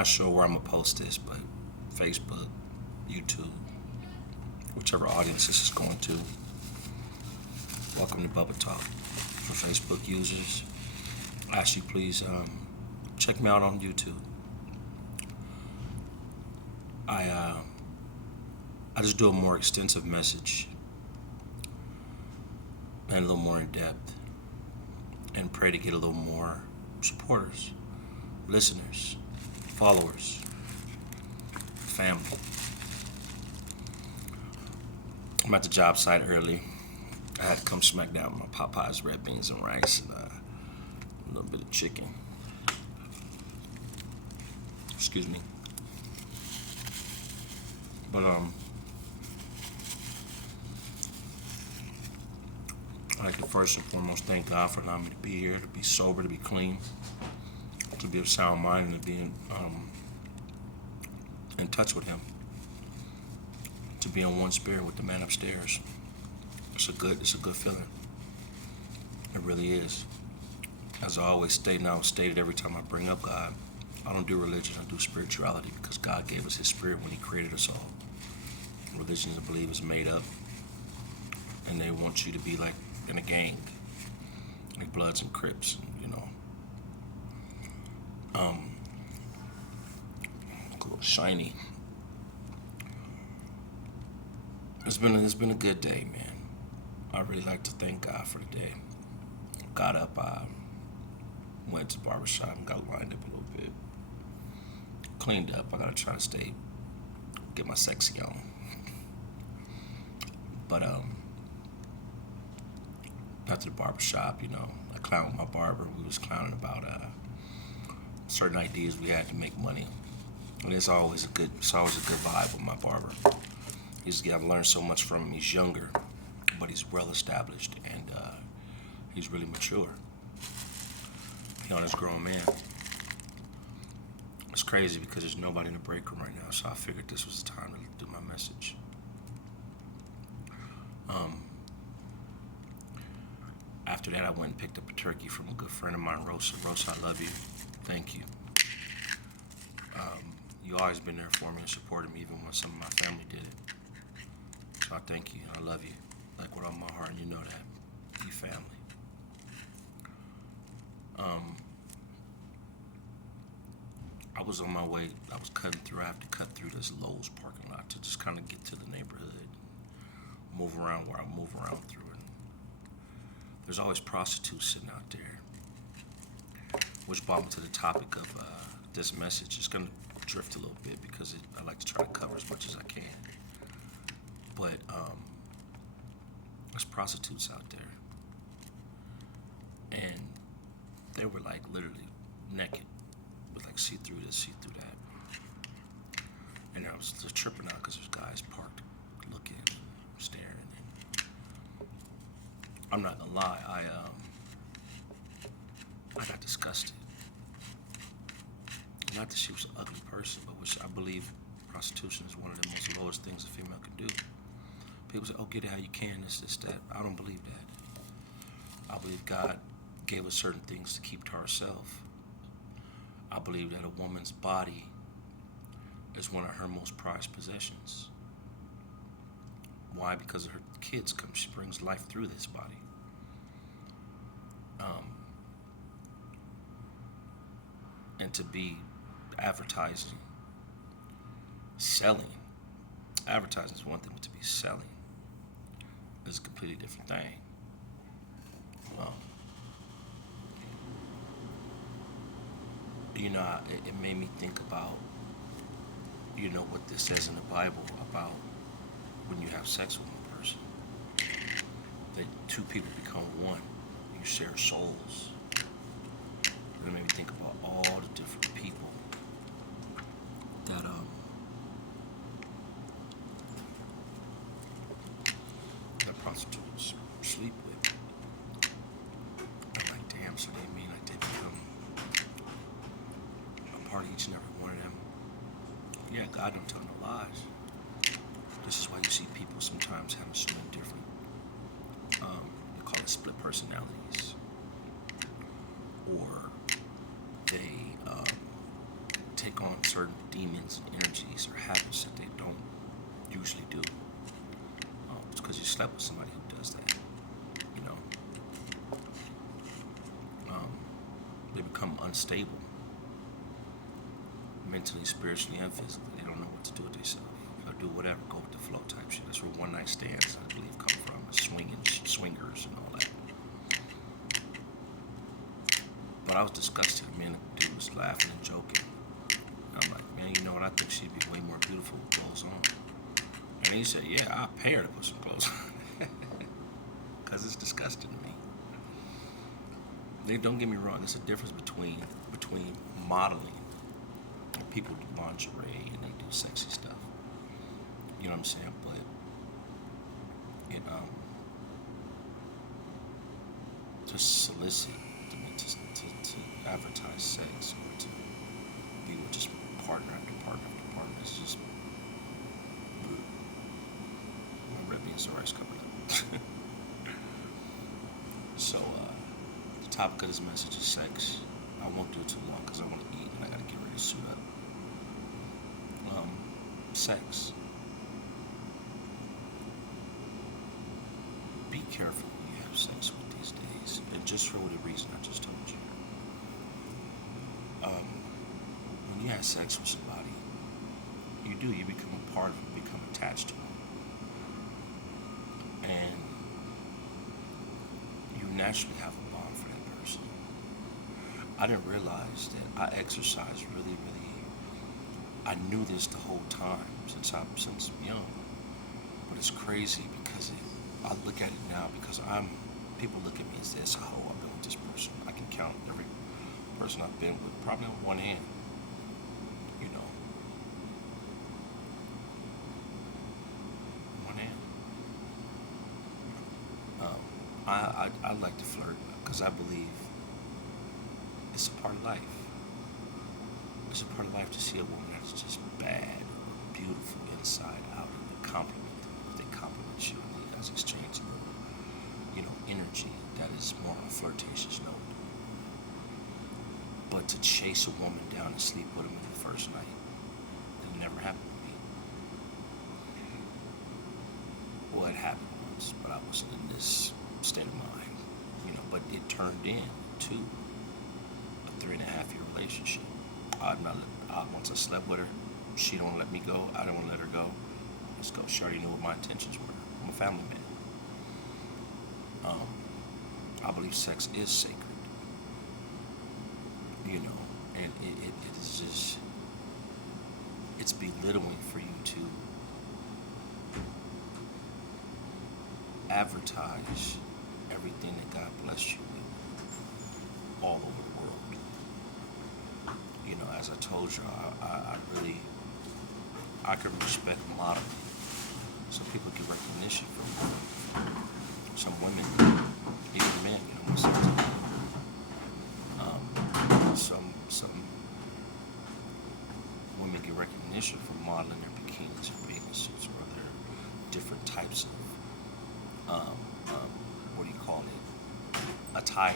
Not sure where I'm gonna post this, but Facebook, YouTube, whichever audience this is going to. Welcome to Bubba Talk. For Facebook users, I ask you please check me out on YouTube. I just do a more extensive message and a little more in depth, and pray to get a little more supporters, listeners, followers, family. I'm at the job site early. I had to come smack down my Popeyes red beans and rice and a little bit of chicken. Excuse me. But I'd like to first and foremost thank God for allowing me to be here, to be sober, to be clean, to be of sound mind, and to be in touch with Him, to be in one spirit with the man upstairs. It's a good feeling. It really is. As I always state, and I will state it every time I bring up God, I don't do religion, I do spirituality, because God gave us His spirit when He created us all. Religion, I believe, is made up, and they want you to be like in a gang, like Bloods and Crips, a little shiny. It's been a good day, man. I really like to thank God for the day. Got up, I went to the barbershop and got lined up a little bit. Cleaned up. I gotta try to get my sexy on. But after the barbershop, I clowned with my barber. We was clowning about certain ideas we had to make money. And it's always a good vibe with my barber. I've learned so much from him. He's younger, but he's well established, and he's really mature. He's a grown man. It's crazy because there's nobody in the break room right now, so I figured this was the time to do my message. After that, I went and picked up a turkey from a good friend of mine, Rosa. Rosa, I love you. Thank you. You always been there for me and supported me even when some of my family did it. So I thank you. I love you. Like with all my heart, and you know that. You family. I was on my way. I was cutting through. I have to cut through this Lowe's parking lot to just kind of get to the neighborhood. Move around where I move around through it. There's always prostitutes sitting out there. Which brought me to the topic of this message. It's going to drift a little bit because I like to try to cover as much as I can. But there's prostitutes out there. And they were like literally naked. With like see through this, see through that. And I was just tripping out because there's guys parked looking, staring. And I'm not gonna lie, I got disgusted. Not that she was an ugly person, but which I believe prostitution is one of the most lowest things a female can do. People say, oh, get it how you can, this, that. I don't believe that. I believe God gave us certain things to keep to ourselves. I believe that a woman's body is one of her most prized possessions. Why? Because her kids come, she brings life through this body. And to be advertising, selling. Advertising is one thing, but to be selling is a completely different thing. It made me think about, what this says in the Bible about when you have sex with one person. That two people become one. You share souls. It made me think about all the different people that prostitutes sleep with. I'm like, damn, so they mean like they become a part of each and every one of them. Yeah, God don't tell no lies. This is why you see people sometimes having so many different, they call it split personalities. Or they take on certain demons and energies or habits that they don't usually do. It's because you slept with somebody who does that. You know, they become unstable mentally, spiritually, and physically. They don't know what to do with themselves. They'll do whatever, go with the flow type shit. That's where one night stands, I believe, come from. Swingers and all that. But I was disgusted. Man, the dude was laughing and joking. And I'm like, man, you know what? I think she'd be way more beautiful with clothes on. And he said, yeah, I'll pay her to put some clothes on. Because it's disgusting to me. Don't get me wrong. There's a difference between modeling. People do lingerie and they do sexy stuff. You know what I'm saying? But it to solicit, to advertise sex, or to be with just partner after partner after partner, it's just my red beans and rice coming up. So the topic of this message is sex. I won't do it too long because I want to eat and I gotta get ready to suit up. Sex. Be careful when you have sex with these days, and just for the reason I just told you. When you have sex with somebody, you become a part of them, become attached to them, and you naturally have a bond for that person. I didn't realize that I exercised really, I knew this the whole time since young, but it's crazy because I look at it now because people look at me as this, oh, I've been with this person. I can count every person I've been with probably on one hand, you know, one hand. I like to flirt because I believe it's a part of life. It's a part of life to see a woman that's just bad, beautiful inside out, and compliment them. If they compliment you, and you guys exchange a little, energy that is more on a flirtatious note. But to chase a woman down and sleep with them in the first night, that never happened to me. Well, it happened once, but I wasn't in this state of mind, but it turned into a 3.5-year relationship. Once I slept with her, she don't let me go. I don't want to let her go. Let's go. She already knew what my intentions were. I'm a family man. I believe sex is sacred. And it is just, it's belittling for you to advertise everything that God blessed you with all over the world. As I told you, I can respect modeling. Some people get recognition from some women, even men, most of the time. Some women get recognition from modeling their bikinis or bathing suits or their different types of, attire.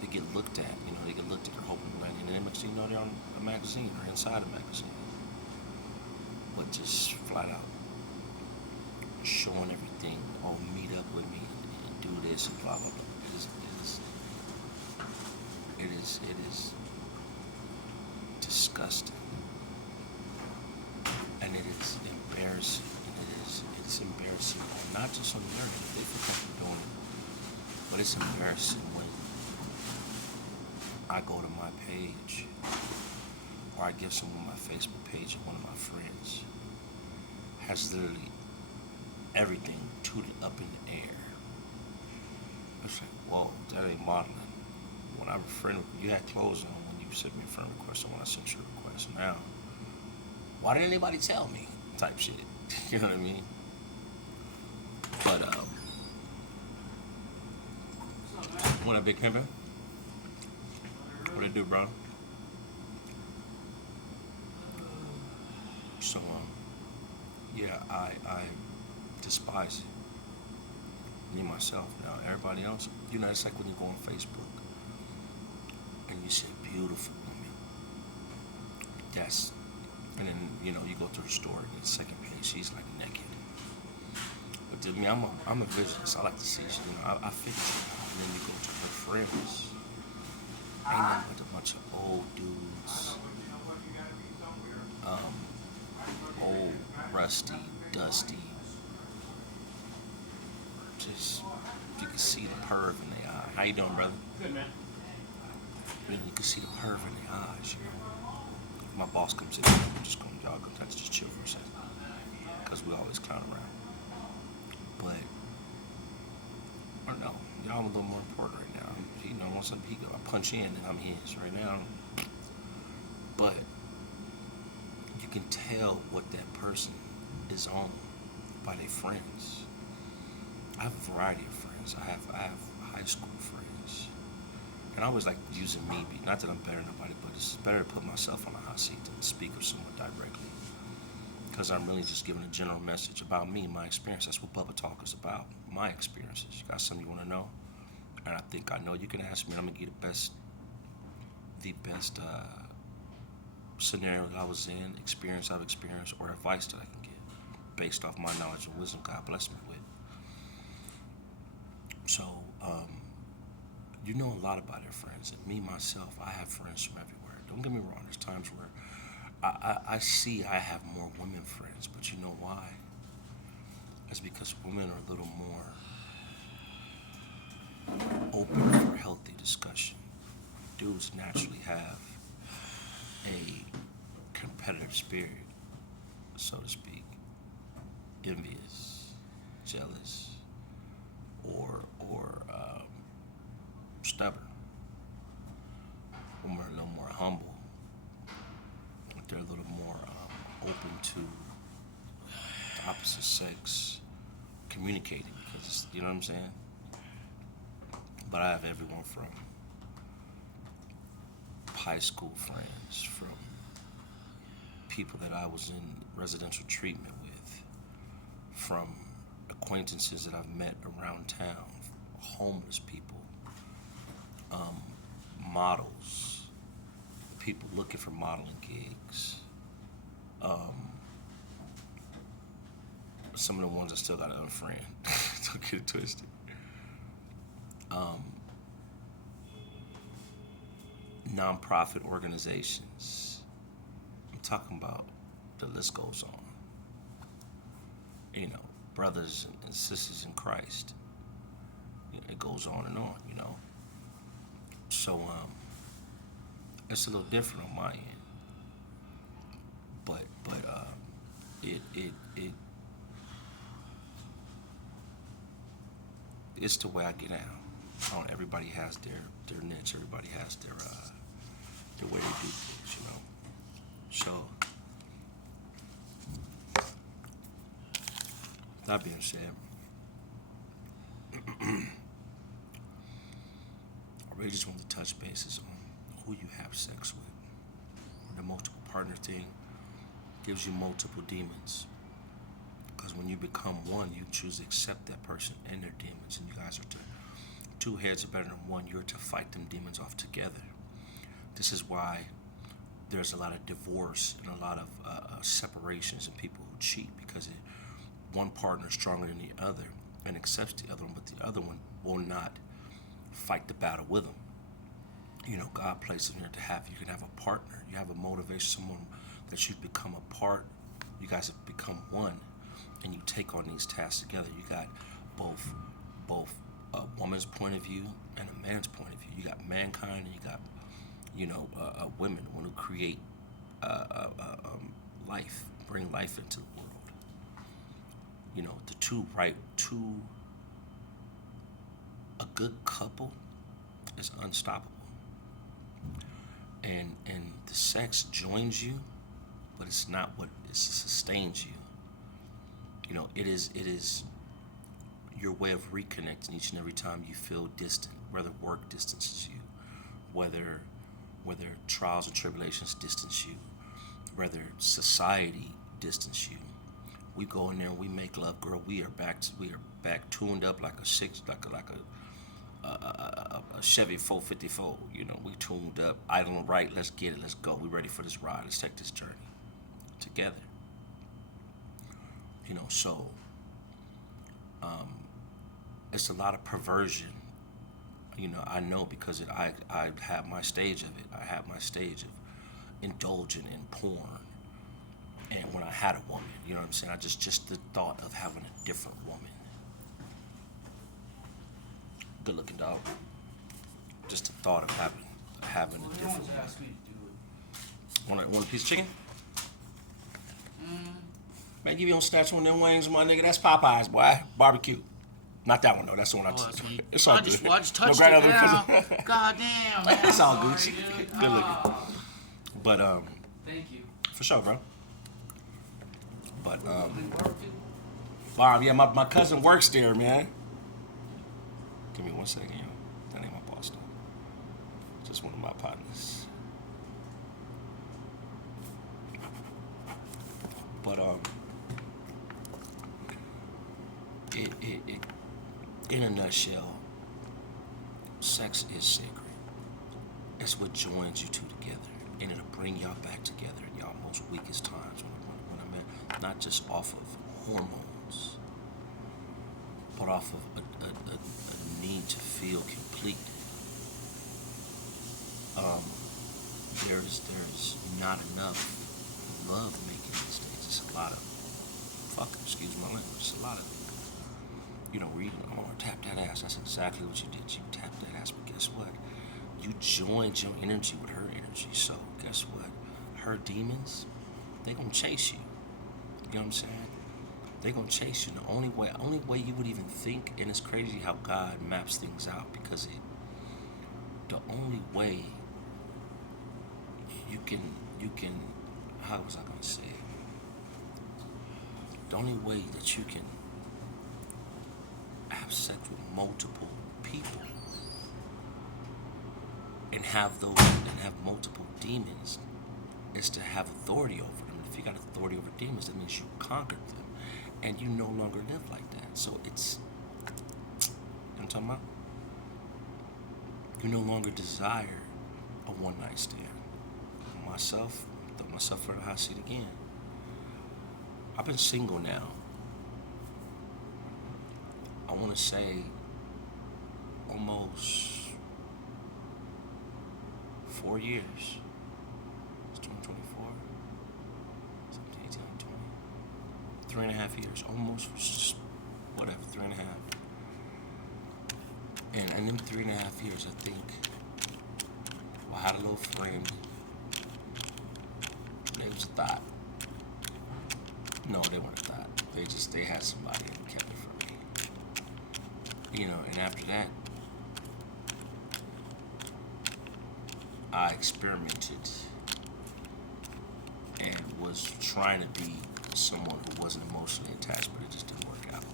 They get looked at, they get looked at, they're hoping, and then next thing you know, they're on a magazine or inside a magazine. But just flat out showing everything, oh, meet up with me and do this and blah, blah, blah. It is disgusting. And it is embarrassing. It's embarrassing, not just on the internet, they feel comfortable doing it, but it's embarrassing when I go to my page, or I give someone my Facebook page, and one of my friends has literally everything tooted up in the air. It's like, whoa, that ain't modeling. When I friend, you had clothes on when you sent me a friend request, and when I sent you a request. Now, why didn't anybody tell me? Type shit. You know what I mean? But what up, Big Pimpin'? What it do, bro? So, yeah, I despise it. Me, myself. Now, everybody else, it's like when you go on Facebook and you see a beautiful woman, That's, and then, you go through the store and the second page, she's like naked. But to me, I'm a visualist. I like to see, I figure it out. And then you go to her friends. Ain't nothing but a bunch of old dudes, um, old, rusty, dusty. Just, you can see the perv in their eye. How you doing, brother? You can see the perv in their eyes. My boss comes in, y'all come just chill for a second. Because we always clown around. But, I don't know. Y'all a little more important right now. Once I punch in and I'm his right now. But, you can tell what that person is on by their friends. I have a variety of friends. I have high school friends. And I always like using me. Not that I'm better than nobody, but it's better to put myself on a hot seat than speak of someone directly. Because I'm really just giving a general message about me, my experience. That's what Bubba Talk is about. My experiences. You got something you want to know? And I think I know you can ask me, and I'm going to give the best scenario I was in, experience I've experienced, or advice that I can give based off my knowledge and wisdom God blessed me with. So, you know a lot about your friends. And me, myself, I have friends from everywhere. Don't get me wrong. There's times where I see I have more women friends, but you know why? It's because women are a little more open for healthy discussion. Dudes naturally have a competitive spirit, so to speak, envious, jealous, or stubborn. Women are a little more humble. They're a little more open to the opposite sex communicating because it's, you know what I'm saying? But I have everyone from high school friends, from people that I was in residential treatment with, from acquaintances that I've met around town, homeless people, models, people looking for modeling gigs, some of the ones I still got to unfriend. Don't get it twisted. Non-profit organizations. I'm talking about the list goes on. Brothers and sisters in Christ. It goes on and on. So it's a little different on my end. But it's the way I get down. Everybody has their niche. Everybody has their way they do things. So that being said, I really just want to touch bases on who you have sex with. The multiple partner thing gives you multiple demons. Because when you become one, you choose to accept that person and their demons. And you guys are two heads are better than one. You're to fight them demons off together. This is why there's a lot of divorce and a lot of separations and people who cheat. Because one partner is stronger than the other and accepts the other one, but the other one will not fight the battle with them. God placed in there to have, you can have a partner. You have a motivation, someone that you've become a part. You guys have become one, and you take on these tasks together. You got both a woman's point of view and a man's point of view. You got mankind, and you got women, the one who create life, bring life into the world. A good couple is unstoppable. And the sex joins you, but it's not what sustains you. It is your way of reconnecting each and every time you feel distant, whether work distances you, whether trials and tribulations distance you, whether society distance you. We go in there and we make love, girl. We are back tuned up like a a Chevy 454. You know, we tuned up, idling right. Let's get it. Let's go. We ready for this ride. Let's take this journey together. You know, so it's a lot of perversion. You know, I know because I have my stage of it. I have my stage of indulging in porn. And when I had a woman, you know what I'm saying? I just the thought of having a different woman. Good looking dog. Just the thought of having a different woman. Want a piece of chicken? Man, give you don't snatch one of them wings, my nigga. That's Popeyes, boy. Barbecue. Not that one though. That's the one I took. It's all good. I just touched it now. God damn. Man, it's all good. Sorry, Good looking. But thank you. For sure, bro. But Bob, yeah, my cousin works there, man. Give me 1 second, yo. That ain't my boss though. Just one of my partners. But it in a nutshell, sex is sacred. It's what joins you two together, and it'll bring y'all back together in y'all most weakest times. When I'm at, not just off of hormones, but off of a need to feel complete. There's not enough love making these days. It's a lot of excuse my language. It's a lot of reading. I want to tap that ass. That's exactly what you did. You tapped that ass, but guess what? You joined your energy with her energy. So guess what? Her demons, they gonna chase you. You know what I'm saying? They gonna chase you. The only way you would even think, and it's crazy how God maps things out, because the only way you can how was I gonna say it? The only way that you can have sex with multiple people and have multiple demons is to have authority over them. If you got authority over demons, that means you conquered them, and you no longer live like that. So it's, you know what I'm talking about? You no longer desire a one-night stand. Myself, throw myself for the hot seat again. I've been single now, I want to say, almost 4 years. It's 2024, 17, 18, 20. 3.5 years, almost, whatever, 3.5. And in them 3.5 years, I think, I had a little friend. It was a thought. No, they weren't a thought. They had somebody and kept it from me. And after that, I experimented and was trying to be someone who wasn't emotionally attached, but it just didn't work out.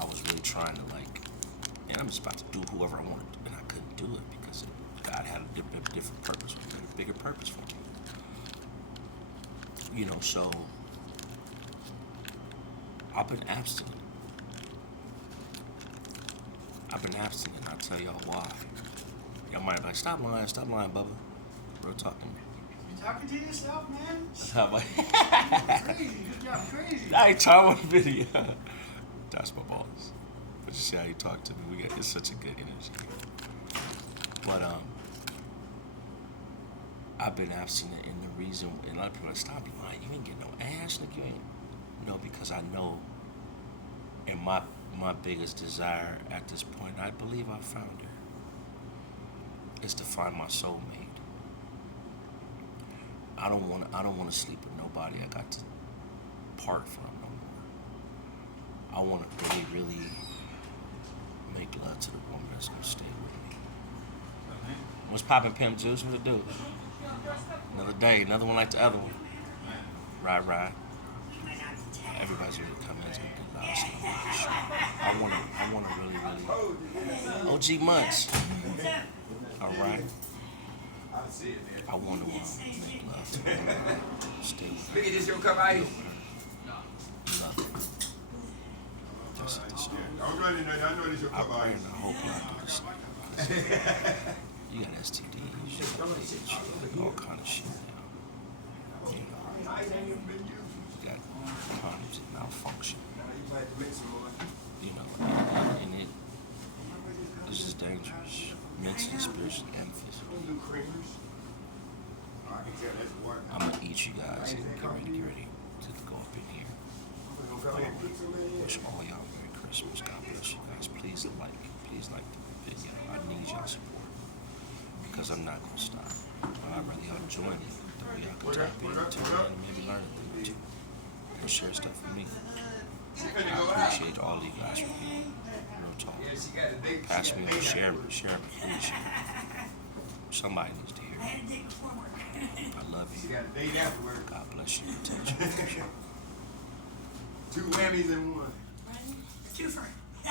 I was really trying to and I'm just about to do whoever I wanted to, and I couldn't do it because God had a different purpose, a bigger purpose for me. So I've been abstinent. I'll tell y'all why. Y'all might be like, stop lying, Bubba. Real talk to me. You talking to yourself, man? How about Crazy, good job, crazy. I ain't talking on the video. That's my balls. But you see how you talk to me. It's such a good energy. But I've been abstinent, and the reason, and a lot of people are like, stop lying, you ain't getting no ass, nigga. You ain't. No, because I know, and my biggest desire at this point, I believe I found her, is to find my soulmate. I don't want to sleep with nobody I got to part from no more. I want to really, really make love to the woman that's gonna stay with me. What's poppin', Pimp Juice? What's it do? Another day, another one like the other one. Ride. Everybody's really coming into a good loud celebration. I wanna really OG Months. Alright. I wanna make love to her. Stay with her. Look at this, your cup of ice. Nothing. That's it. I'm running that. I know this your I cup pray ice. and I hope y'all do the same. You got STDs, you got all kind of shit now. You know, Ice ain't even been used. you got condoms that malfunction. You might have to make some more. You know, and it's just dangerous, mentally, spiritually, and physically. Don't do creamers. Oh, I can tell that's water. I'm gonna eat you guys and get ready to go up in here. I'm gonna come in and put some in. Wish all y'all Merry Christmas. God bless you guys. Please like the video. I need y'all support because I'm not gonna stop. I'd rather y'all join me. That way y'all can tap in and maybe learn a thing or two. Or share stuff with me. I appreciate all of you guys for being real talk. Yeah, she got a date. Pass me on, share it, please share it. Somebody needs to hear it. I love She you. got a date afterward. God bless you. Protection. 2 whammies in one. Twofer.